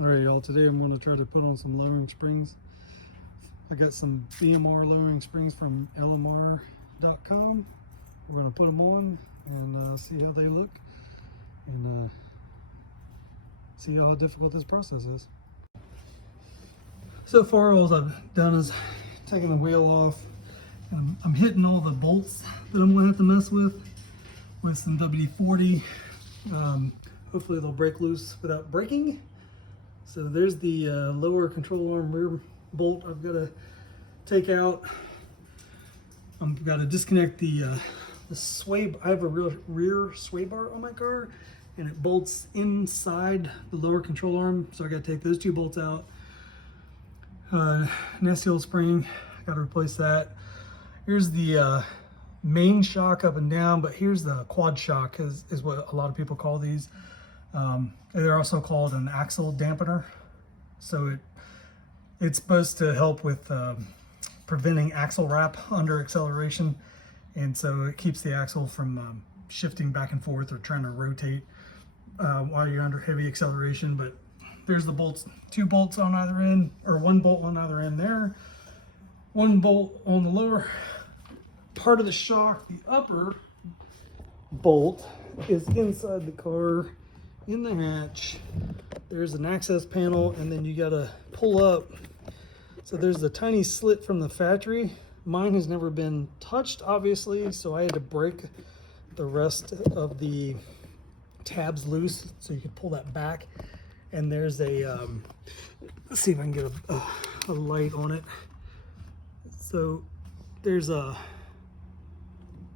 Alright y'all, today I'm going to try to put on some lowering springs. I got some BMR lowering springs from lmr.com. We're going to put them on and see how they look and see how difficult this process is. So far all I've done is taking the wheel off. I'm hitting all the bolts that I'm going to have to mess with some WD-40. Hopefully they'll break loose without breaking. So there's the lower control arm rear bolt I've got to take out. I've got to disconnect the sway. I have a rear sway bar on my car, and it bolts inside the lower control arm. So I got to take those two bolts out. Nasty old spring, got to replace that. Here's the main shock up and down, but here's the quad shock is what a lot of people call these. They're also called an axle dampener. So it's supposed to help with preventing axle wrap under acceleration. And so it keeps the axle from shifting back and forth or trying to rotate while you're under heavy acceleration. But there's the bolts, two bolts on either end, or one bolt on either end there. One bolt on the lower part of the shock. The upper bolt is inside the car in the hatch. There's an access panel, and then you gotta pull up. So there's a tiny slit from the factory. Mine has never been touched, obviously, so I had to break the rest of the tabs loose so you could pull that back. And there's a, let's see if I can get a light on it. So there's a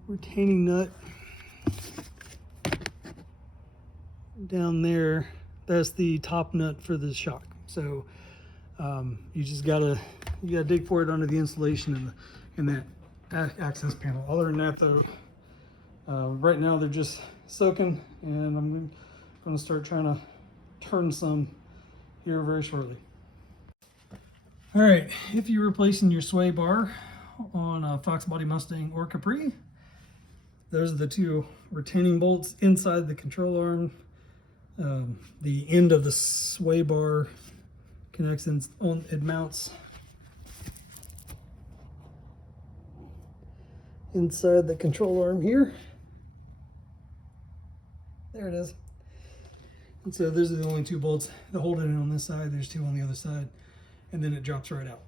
retaining nut down there. That's the top nut for the shock. So you just gotta dig for it under the insulation and that access panel. Other than that though, right now they're just soaking, and I'm gonna start trying to turn some here very shortly. All right, if you're replacing your sway bar on a Fox Body Mustang or Capri, those are the two retaining bolts inside the control arm. The end of the sway bar connects on, it mounts inside the control arm here. There it is. And so those are the only two bolts that hold it in on this side. There's two on the other side, and then it drops right out.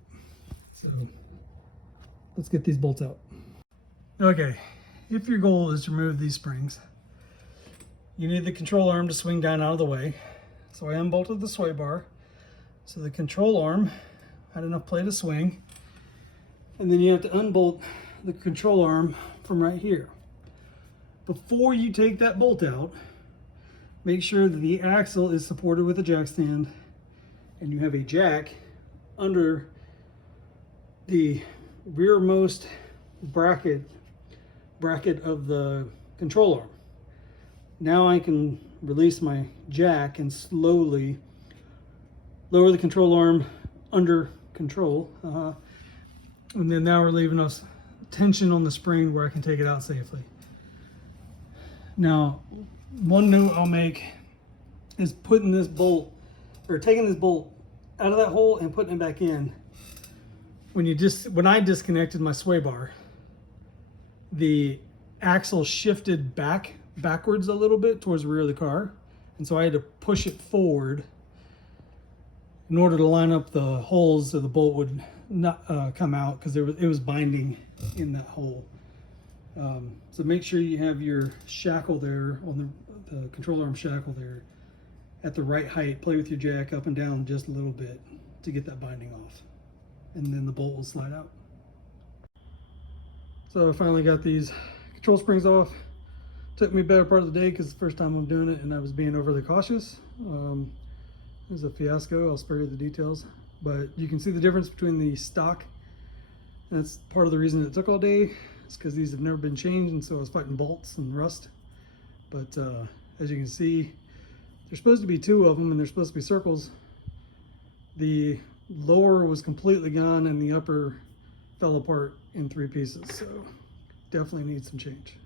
So let's get these bolts out. Okay, if your goal is to remove these springs, you need the control arm to swing down out of the way. So I unbolted the sway bar. So the control arm had enough play to swing. And then you have to unbolt the control arm from right here. Before you take that bolt out, make sure that the axle is supported with a jack stand, and you have a jack under the rearmost bracket of the control arm. Now I can release my jack and slowly lower the control arm under control. And then now we're leaving us tension on the spring where I can take it out safely. Now, one note I'll make is putting this bolt, or taking this bolt out of that hole and putting it back in. When I disconnected my sway bar, the axle shifted backwards a little bit towards the rear of the car, and so I had to push it forward in order to line up the holes so the bolt would not come out, because it was binding in that hole. So make sure you have your shackle there on the control arm shackle there at the right height. Play with your jack up and down just a little bit to get that binding off, and then the bolt will slide out. So I finally got these control springs off. Took me a better part of the day because it's the first time I'm doing it, and I was being overly cautious. It was a fiasco. I'll spare you the details, but you can see the difference between the stock. That's part of the reason it took all day. It's because these have never been changed, and so I was fighting bolts and rust. But as you can see, there's supposed to be two of them, and they're supposed to be circles. The lower was completely gone, and the upper fell apart in 3 pieces. So definitely needs some change.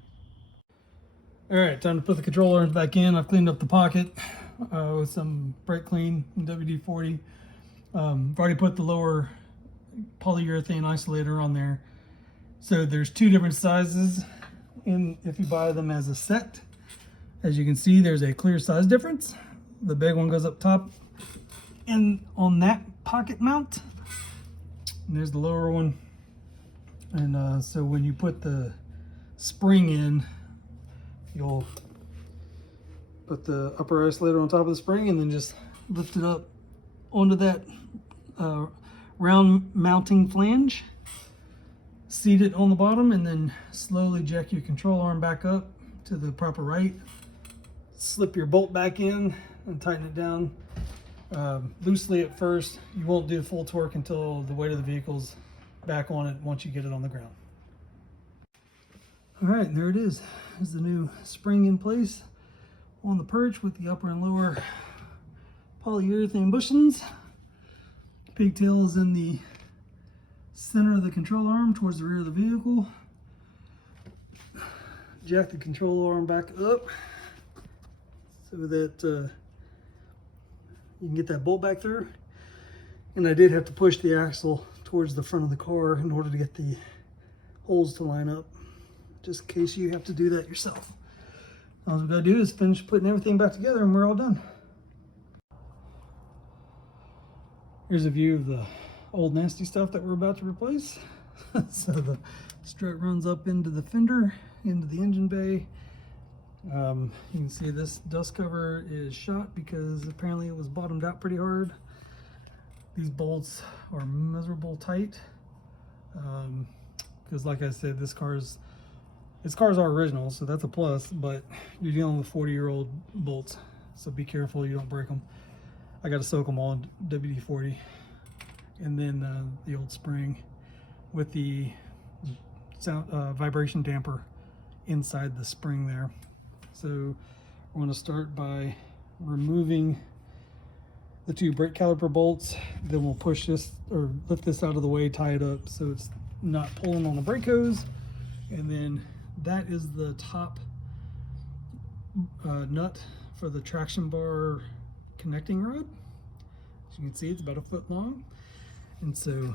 All right, time to put the control arms back in. I've cleaned up the pocket. with some brake clean and WD-40. I've already put the lower polyurethane isolator on there. So there's two different sizes if you buy them as a set. As you can see, there's a clear size difference. The big one goes up top and on that pocket mount. And there's the lower one. And so when you put the spring in, you'll put the upper isolator on top of the spring and then just lift it up onto that round mounting flange. Seat it on the bottom and then slowly jack your control arm back up to the proper height. Slip your bolt back in and tighten it down loosely at first. You won't do full torque until the weight of the vehicle's back on it once you get it on the ground. All right, there it is. There's the new spring in place on the perch with the upper and lower polyurethane bushings. Pigtail is in the center of the control arm towards the rear of the vehicle. Jack the control arm back up so that you can get that bolt back through. And I did have to push the axle towards the front of the car in order to get the holes to line up, just in case you have to do that yourself. All we gotta do is finish putting everything back together and we're all done. Here's a view of the old nasty stuff that we're about to replace. So the strut runs up into the fender, into the engine bay. You can see this dust cover is shot because apparently it was bottomed out pretty hard. These bolts are miserable tight. Because like I said, this car's are original, so that's a plus, but you're dealing with 40-year-old bolts, so be careful you don't break them. I got to soak them all in WD-40, and then the old spring with the sound vibration damper inside the spring there. So we're going to start by removing the two brake caliper bolts. Then we'll push this or lift this out of the way, tie it up so it's not pulling on the brake hose, and then that is the top nut for the traction bar connecting rod. As you can see, it's about 1 foot long. And so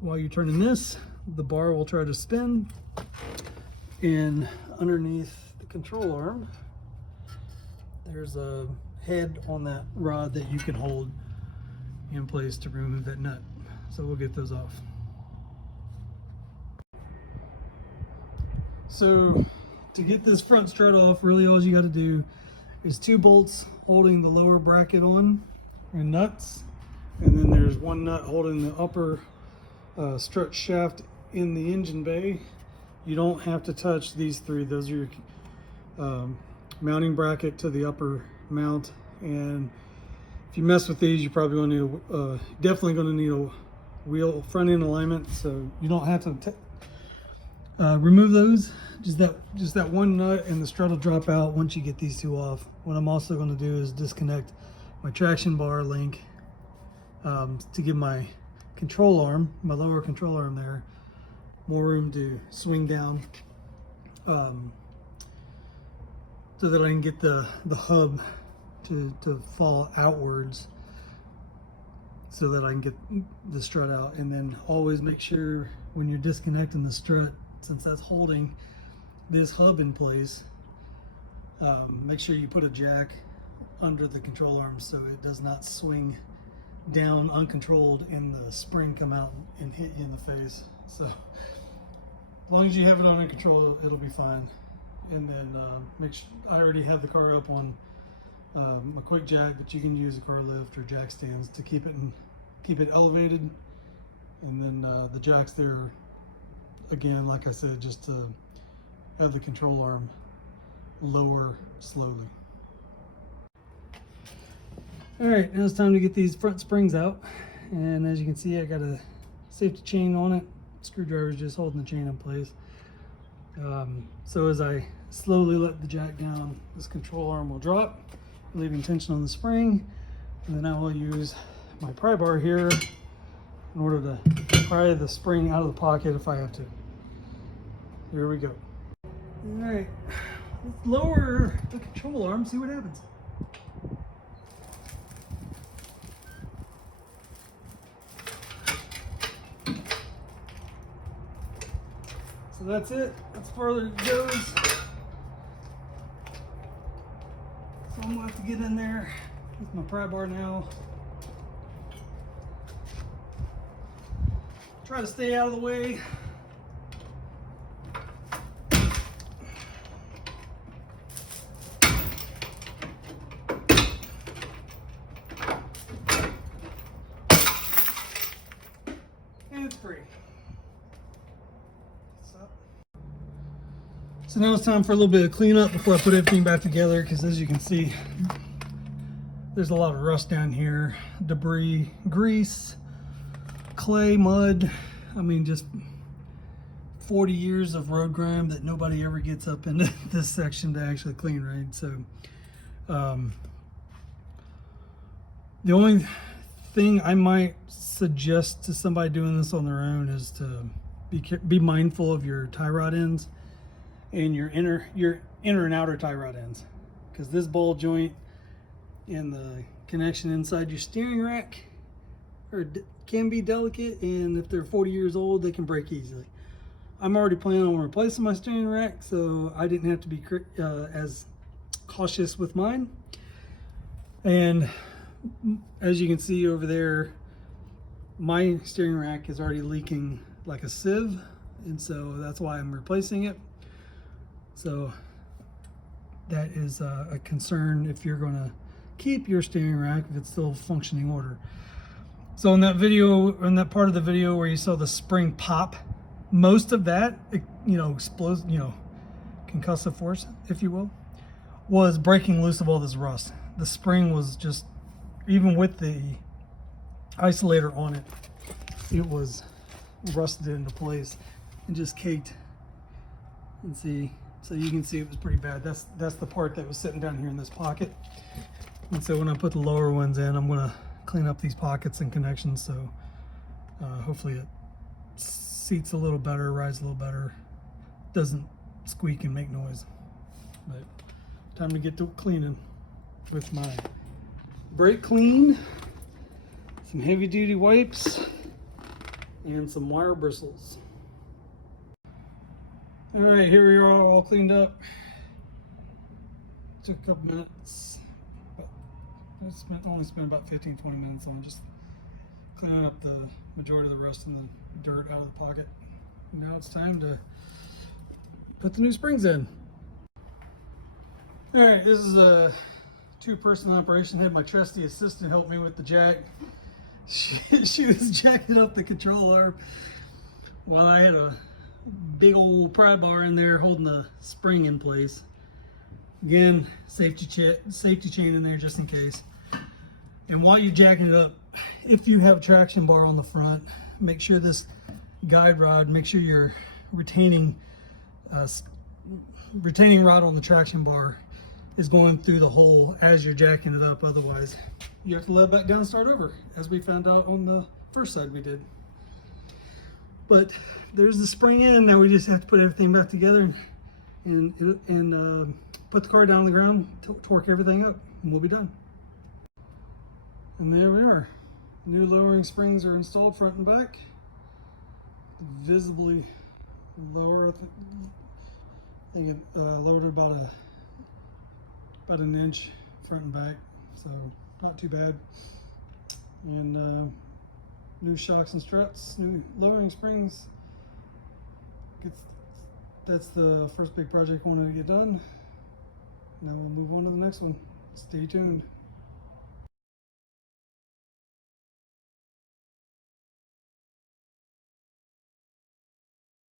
while you're turning this, the bar will try to spin, and underneath the control arm, there's a head on that rod that you can hold in place to remove that nut. So we'll get those off. So to get this front strut off, really all you got to do is 2 bolts holding the lower bracket on and nuts, and then there's 1 nut holding the upper strut shaft in the engine bay. You don't have to touch these 3. Those are your mounting bracket to the upper mount, and if you mess with these, you're probably going to definitely going to need a wheel front end alignment, so you don't have to remove those. Just that 1 nut, and the strut will drop out once you get these 2 off. What I'm also going to do is disconnect my traction bar link to give my control arm, my lower control arm there, more room to swing down, so that I can get the hub to fall outwards, so that I can get the strut out. And then always make sure when you're disconnecting the strut, since that's holding this hub in place, make sure you put a jack under the control arm so it does not swing down uncontrolled and the spring come out and hit you in the face. So as long as you have it under control, it'll be fine. And then make sure, I already have the car up on a quick jack, but you can use a car lift or jack stands to keep it elevated. And then the jacks there, again, like I said, just to have the control arm lower slowly. All right, now it's time to get these front springs out. And as you can see, I got a safety chain on it. Screwdriver is just holding the chain in place. So as I slowly let the jack down, this control arm will drop, leaving tension on the spring. And then I will use my pry bar here in order to pry the spring out of the pocket if I have to. Here we go. All right, let's lower the control arm, see what happens. So that's it. As far as it goes. So I'm gonna have to get in there with my pry bar now. Try to stay out of the way. And it's free. So now it's time for a little bit of cleanup before I put everything back together, because as you can see, there's a lot of rust down here, debris, grease, clay, mud. I mean, just 40 years of road grime that nobody ever gets up into this section to actually clean, right? So the only thing I might suggest to somebody doing this on their own is to be mindful of your tie rod ends and your inner and outer tie rod ends, because this ball joint and the connection inside your steering rack can be delicate, and if they're 40 years old, they can break easily. I'm already planning on replacing my steering rack, so I didn't have to be as cautious with mine. And as you can see over there, my steering rack is already leaking like a sieve, and so that's why I'm replacing it. So that is a concern if you're going to keep your steering rack, if it's still functioning order. So in that video, in that part of the video where you saw the spring pop, most of that, explodes, concussive force, if you will, was breaking loose of all this rust. The spring was just, even with the isolator on it, it was rusted into place and just caked. And see, so you can see it was pretty bad. That's the part that was sitting down here in this pocket. And so when I put the lower ones in, I'm gonna clean up these pockets and connections, so hopefully it seats a little better, rides a little better, doesn't squeak and make noise. But time to get to cleaning with my brake clean, some heavy duty wipes, and some wire bristles. All right, here we are, all cleaned up. Took a couple minutes, but I only spent about 15-20 minutes on just cleaning up the majority of the rust and the dirt out of the pocket. Now it's time to put the new springs in. All right, this is a two-person operation. I had my trusty assistant help me with the jack. She was jacking up the control arm while I had a big old pry bar in there holding the spring in place. Again, safety chain in there just in case. And while you're jacking it up, if you have traction bar on the front, make sure this guide rod, make sure your retaining rod on the traction bar is going through the hole as you're jacking it up. Otherwise, you have to let it back down and start over, as we found out on the first side we did. But there's the spring in. Now we just have to put everything back together and put the car down on the ground, torque everything up, and we'll be done. And there we are. New lowering springs are installed front and back. Visibly lower. I think it lowered about an inch front and back, so not too bad. And new shocks and struts, new lowering springs. That's the first big project I wanted to get done. Now we'll move on to the next one. Stay tuned.